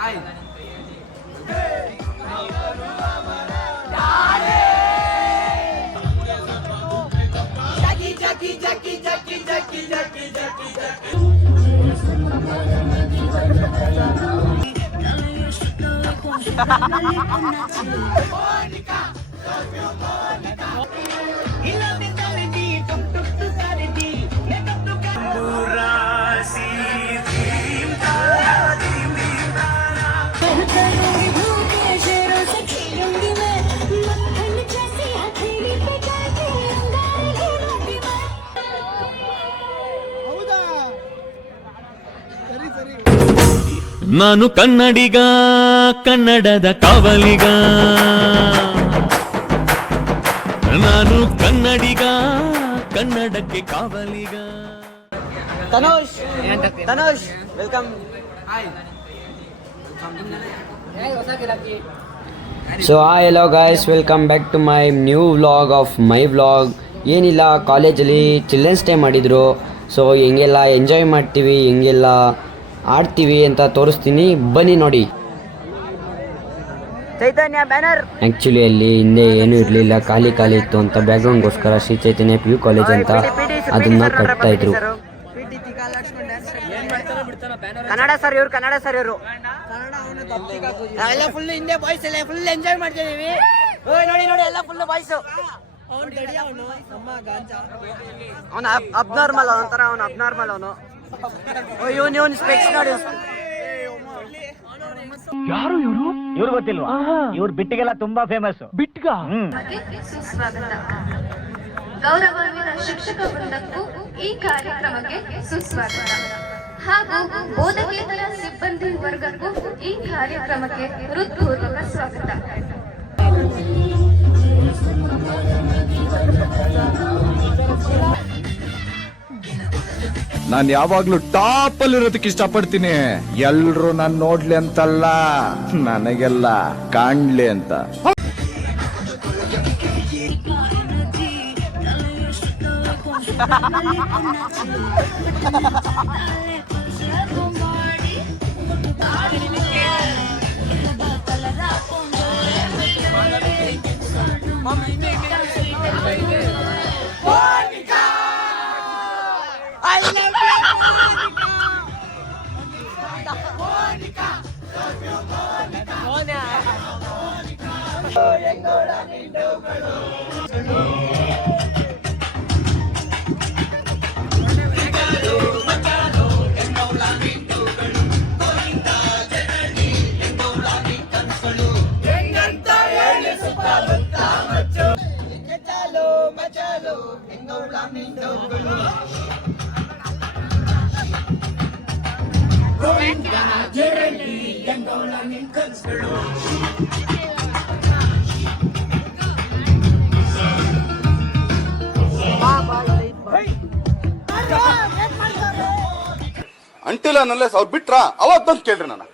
Hi. ನಾನು ಕನ್ನಡಿಗ, ಕನ್ನಡದ ಕಾವಲಿಗ. ನಾನು ಕನ್ನಡಿಗ, ಕನ್ನಡಕ್ಕೆ ಕಾವಲಿಗ. Tanosh welcome. Hi. So hi hello guys, welcome back to my new vlog of my vlog. ಏನಿಲ್ಲ, ಕಾಲೇಜಲ್ಲಿ ಚಿಲ್ಡ್ರನ್ಸ್ ಡೇ ಮಾಡಿದರು. ಸೊ ಹೆಂಗೆಲ್ಲ ಎಂಜಾಯ್ ಮಾಡ್ತೀವಿ, ಹೆಂಗೆಲ್ಲ ಆಡ್ತೀವಿ ಅಂತ ತೋರಿಸ್ತೀನಿ, ಬನ್ನಿ ನೋಡಿ. ಚೈತನ್ಯ ಬ್ಯಾನರ್. ಆ್ಯಕ್ಚುಲಿ ಅಲ್ಲಿ ಹಿಂದೆ ಏನೂ ಇರಲಿಲ್ಲ, ಖಾಲಿ ಇತ್ತು ಅಂತ ಬ್ಯಾಕ್ಗ್ರೌಂಡ್ಗೋಸ್ಕರ ಶ್ರೀ ಚೈತನ್ಯ PU ಕಾಲೇಜ್ ಅಂತ ಅದನ್ನ ಕಟ್ತಾ ಇದ್ರು. ಕನ್ನಡ ಸರ್ ಇವರು ಎಲ್ಲ ಫುಲ್ ಹಿಂದೆ ಬಾಯ್ಸ್ ಎಲ್ಲ ಫುಲ್ ಎಂಜಾಯ್ ಮಾಡ್ತಿದೀವಿ. ನೋಡಿ ಎಲ್ಲ ಫುಲ್ ಬಾಯ್ಸ್. ಅವನು ಅಬ್ನಾರ್ಮಲ್, ಅವನು ಇವನು ಸ್ಪೆಕ್ಸ್ ನೋಡಿ. ಯಾರು ಇವ್ರು ಗೊತ್ತಿಲ್ವಾ? ಇವ್ರು ಬಿಟ್ಟಿಗೆಲ್ಲ ತುಂಬಾ ಫೇಮಸ್. ಬಿಟ್ಗ ಸುಸ್ವಾಗತ. ಗೌರವಾನ್ವಿತ ಶಿಕ್ಷಕ ವೃಂದಕ್ಕೂ ಈ ಕಾರ್ಯಕ್ರಮಕ್ಕೆ ಸುಸ್ವಾಗತ ಹಾಗೂ ಬೋಧಕೇತರ ಸಿಬ್ಬಂದಿ ವರ್ಗಕ್ಕೂ ಈ ಕಾರ್ಯಕ್ರಮಕ್ಕೆ ಹೃತ್ಪೂರ್ವಕ ಸ್ವಾಗತ. ನಾನು ಯಾವಾಗ್ಲೂ ಟಾಪ್ ಅಲ್ಲಿ ಇರೋದಕ್ಕೆ ಇಷ್ಟಪಡ್ತೀನಿ. ಎಲ್ರು ನಾನ್ ನೋಡ್ಲಿ ಅಂತಲ್ಲ, ನನಗೆಲ್ಲ ಕಾಣ್ಲಿ ಅಂತ. ಅಂಟಿಲ್ಲ ಅನ್ಲೆಸ್ ಅವ್ರು ಬಿಟ್ರ ಅವತ್ ಬಂದು ಕೇಳ್ರಿ ನಾನು.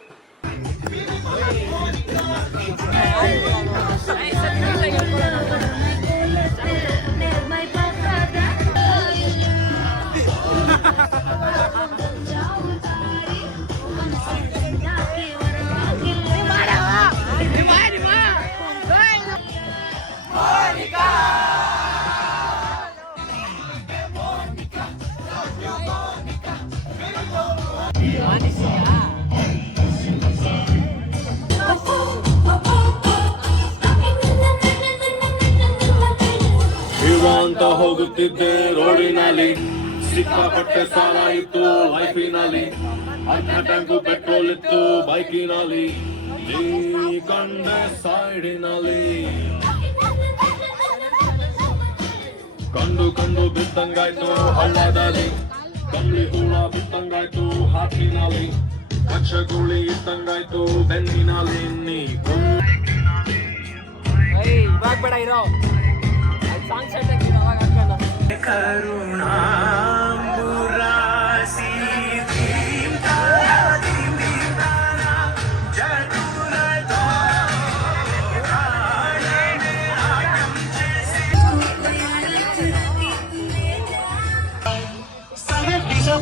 ಅಂತ ಹೋಗುತ್ತಿದ್ದೆ ರೋಡಿನಲ್ಲಿ, ಸಿಕ್ಕಾಪಟ್ಟೆ ಸಾಲ ಇತ್ತು ಲೈಫಿನಲ್ಲಿ, ಅರ್ಧ ಟ್ಯಾಂಕು ಪೆಟ್ರೋಲ್ ಇತ್ತು ಬೈಕಿನಲ್ಲಿ, ನೀ ಕಂಡ ಸೈಡಿನಲ್ಲಿ ಕಂಡು ಬಿತ್ತಂಗಾಯ್ತು ಹಳ್ಳದಲ್ಲಿ, ಕಂಬಳಿ ಹೂಳ ಬಿತ್ತಂಗಾಯ್ತು ಹಾಕಿನಲ್ಲಿ, ಕಚ್ಚಗುಳಿ ಇತ್ತಂಗಾಯ್ತು ಬೆನ್ನಿನಲ್ಲಿ. ನೀ ಇವಾಗ ಬೇಡ ಇರೋ ಸಾಂಗ್ ಸೆಟ್ ಹಾಕಿರೋ ಅವಾಗ ಹಾಕೋಣ. ಕರುಣಾಂಬುರಾಸಿ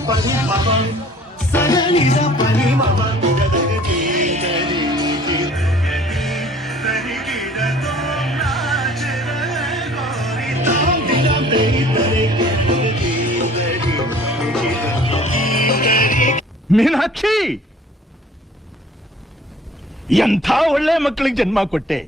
పని మమ సగనిజ పని మమ ಮೀನಾಕ್ಷಿ, ಎಂಥ ಒಳ್ಳೆ ಮಕ್ಕಳಿಗೆ ಜನ್ಮ ಕೊಟ್ಟೆ.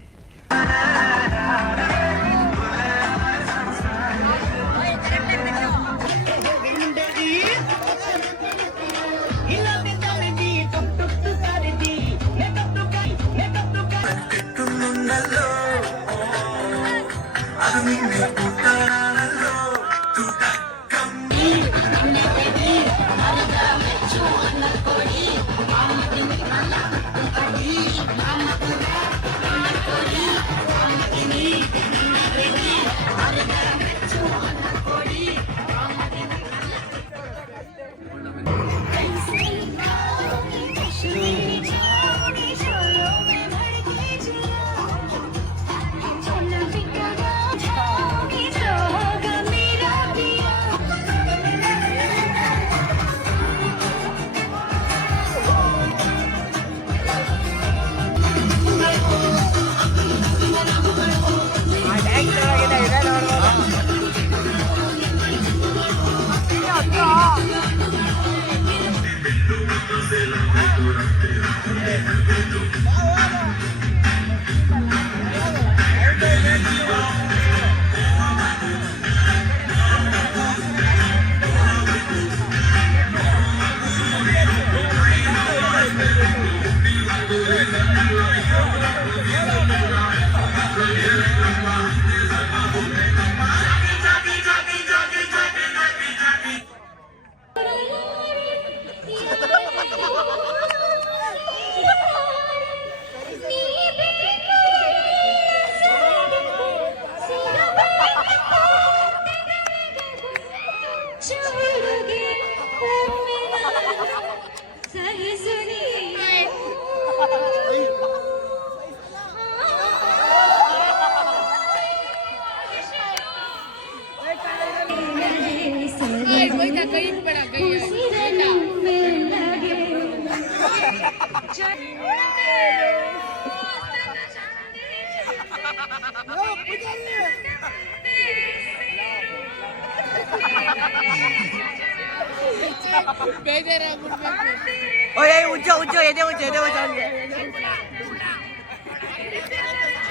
Oye, mucho, ya tengo mucho.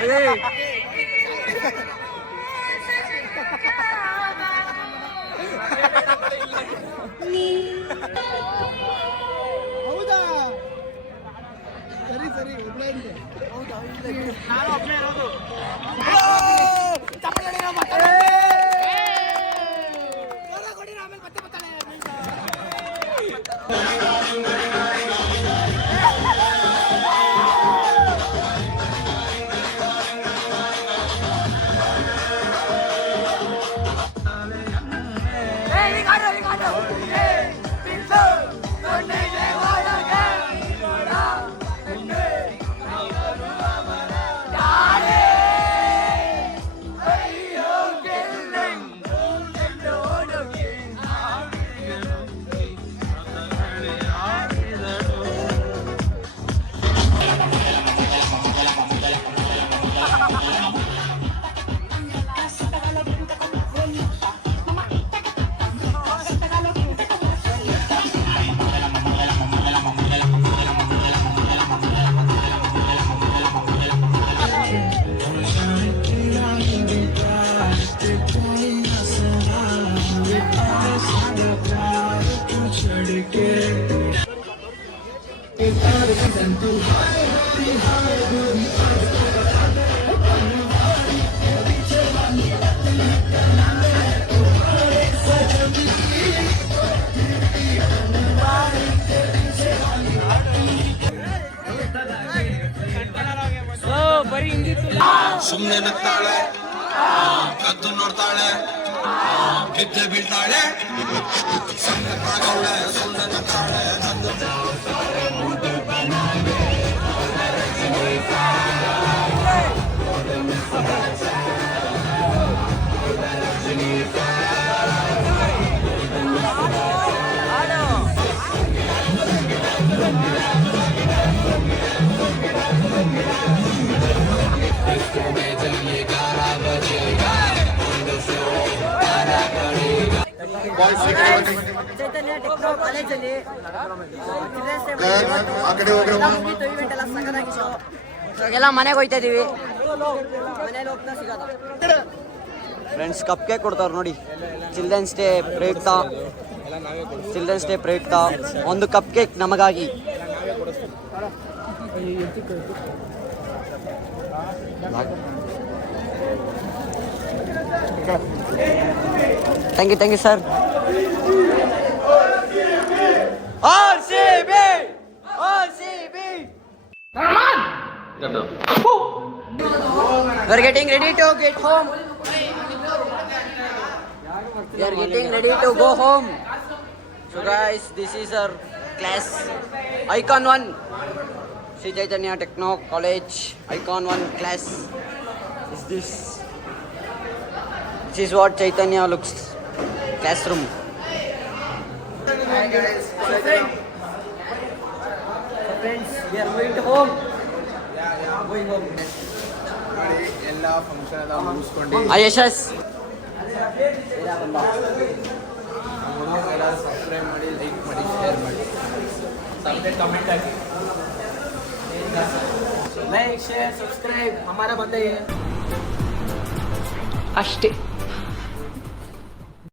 Oye. ಹೌದಾ? ಸರಿ ಒಬ್ಬನೇ ಇದ್ದೆ. ಹೌದಾ? ನಾನು ಒಬ್ಬನೇ ಇರೋದು. ಚಪ್ಪಲಿ ಹೊಡಿ ನಾವು ಮಾತಾಡೋಣ. ಕೊಡಿ ಆಮೇಲೆ ಮತ್ತೆ ಬರ್ತಾಳೆ. ಸುಮ್ಮನೆ ನಗ್ತಾಳೆ, ಕದ್ದು ನೋಡ್ತಾಳೆ, ಗೆದ್ದೆ ಬೀಳ್ತಾಳೆ, ಸಣ್ಣಕ್ಕಾಗವಳೆ, ಸುಮ್ಮನೆ ನಗ್ತಾಳೆ. ಬಾಯ್ಸ್ ಚೈತನ್ಯ ಟೆಕ್ನೋ ಕಾಲೇಜಲ್ಲಿ ಆ ಕಡೆ ಹೋಗ್ರಮ್ಮ. ಇವೆಂಟ್ ಎಲ್ಲ ಸಕ್ಕತ್ತಾಗಿತ್ತು. ಇವಾಗೆಲ್ಲ ಮನೆಗೆ ಹೋಗ್ತಾ ಇದೀವಿ. ಮನೇಲಿ ಹೋಗ್ತಾ ಸಿಗೋದು. ಫ್ರೆಂಡ್ಸ್ ಕಪ್ ಕೇಕ್ ಕೊಡ್ತಾವ್ರು ನೋಡಿ. ಚಿಲ್ಡ್ರನ್ಸ್ ಡೇ ಪ್ರಯುಕ್ತ ಒಂದು ಕಪ್ ಕೇಕ್ ನಮಗಾಗಿ. Thank you sir. RCB! We are getting ready to get home. We are getting ready to go home. So guys, this is our class. Icon 1. Sri Chaitanya Techno College. Icon 1 class. Is this? This is what Chaitanya looks. Classroom. Hi guys. Friends, we are going to home. Going home. ಎಲ್ಲ function ಎಲ್ಲ ಮುಗಿಸ್ಕೊಂಡು ಯಶಸ್ subscribe ಮಾಡಿ, like ಮಾಡಿ, share ಮಾಡಿ, comment ಹಾಕಿ. Like share subscribe ಹಮಾರಾ ಬಂದೆ ಅಷ್ಟೇ.